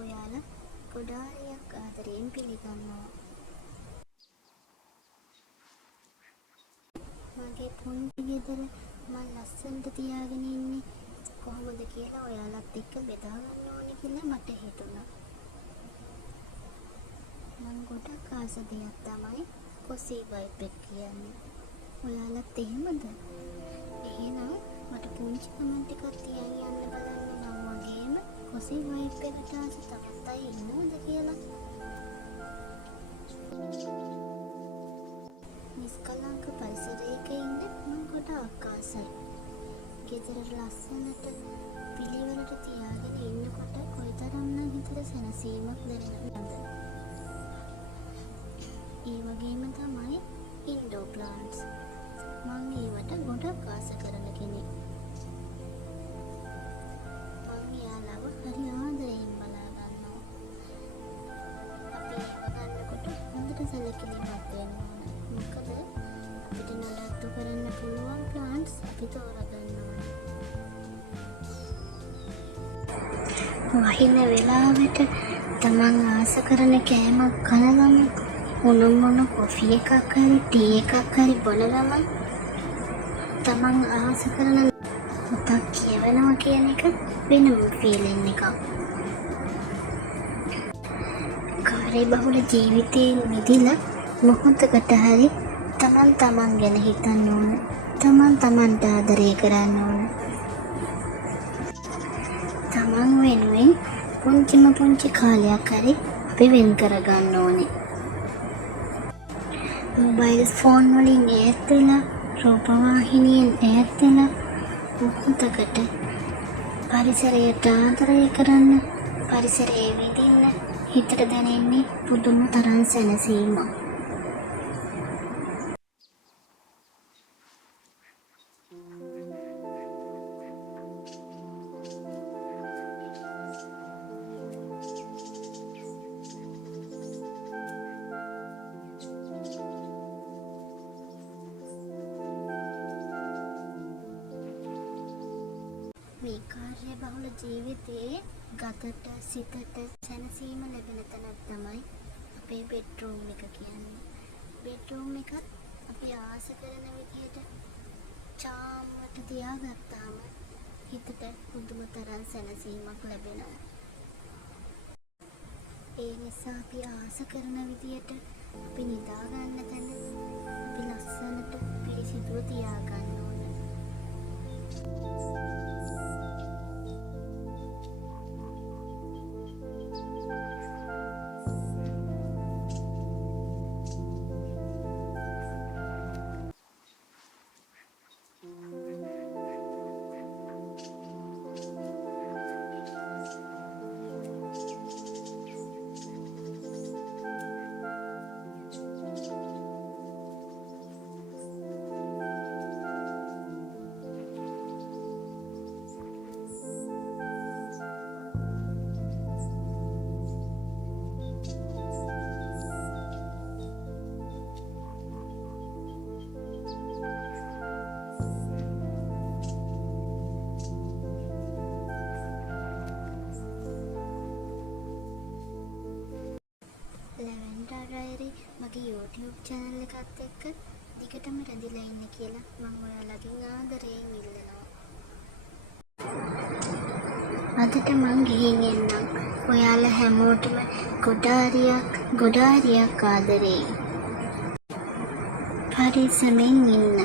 ඔයාලා ගොඩාරියක් ආදරයෙන් පිළිගන්නවා. මගේ පුංචි ගෙදර මම ලස්සනට තියාගෙන ඉන්නේ කොහොමද කියලා ඔයාලත් එක්ක බෙදා ගන්න ඕනේ කියලා මට හිතුණා. මම ගොඩක් ආස දෙයක් තමයි කොසී වයිප් එක කියන්නේ. ඔයාලත් එහෙමද? එහෙනම් මට පුංචි කමෙන්ට් එකක් තියන් යන්න බලන්න නම් වගේම කොසී වයිප් එකට ආස තවත් අය ඉන්නවද කියලා. නිස්කලංක පරිසරයක ඉන්න මම ගොඩාක් ආසයි. ගෙදර ලස්සනට පිළිවෙලට තියාගෙන ඉන්නකොට කොයිතරම්නම් හිතට සැනසීමක් දැනෙනවද? ඒ වගේම තමයි ඉන්ඩෝර් ප්ලාන්ට්ස්. මම ඒවට ගොඩක් ආස කරන කෙනෙක්. මම යාළුව හරි ආදරයෙන් බලා ගන්නවා. අපි ඒව ගන්නකොට හොඳට සැලකිලිමත් වෙන්න ඕන. මොකද අපිට නඩත්තු කරන්න පුළුවන් ප්ලාන්ට්ස් අපි තෝරගන්න ඕන. වහින වෙලාවට තමන් ආස කරන කෑමක් කන ගමන් මොන කොෆි එකක් හරි ටී එකක් හරි බොන ගමන් තමන් ආස කරන පොතක් කියවනවා කියන එක වෙනම ෆීලින් එකක්. කාර්යබහුල ජීවිතයෙන් මිදිලා මොහොතකට හරි තමන් ගැන හිතන්න ඕන. තමන්ට ආදරය කරන්න ඕන. තමන් වෙනුවෙන් පුංචි කාලයක් හරි අපි වෙන් කරගන්න ඕනේ. මොබයිල් ෆෝන් වලින් ඈත් වෙලා රූපවාහිනියෙන් ඈත් වෙලා මොහොතකට පරිසරයට ආදරය කරන්න, පරිසරයේ විඳින්න හිතට දැනෙන්නේ පුදුම තරම් සැනසීමක්. මේ කාර්යබහුල ජීවිතයේ ගතට සිතට සැනසීම ලැබෙන තැනක් තමයි අපේ බෙඩ්රූම් එක කියන්නේ. බෙඩ්රූම් එකත් අපි ආස කරන විදිහට චාම්වට තියාගත්තාම හිතට පුදුම තරම් සැනසීමක් ලැබෙනවා. ඒ නිසා අපි ආස කරන විදිහට අපි නිදා ගන්න තැන අපි ලස්සනට පිරිසිදුව තියාගන්න ඕන. ලැවෙන්ඩර් ඩයරි මගේ YouTube channel එකත් එක්ක දිගටම රැඳිලා ඉන්න කියලා මම ඔයාලගෙන් ආදරයෙන් ඉල්ලනවා. අදට මං ගිහින් එන්නම්. ඔයාලා හැමෝටම ගොඩාරියක් ආදරෙයි. පරිස්සමෙන් ඉන්න.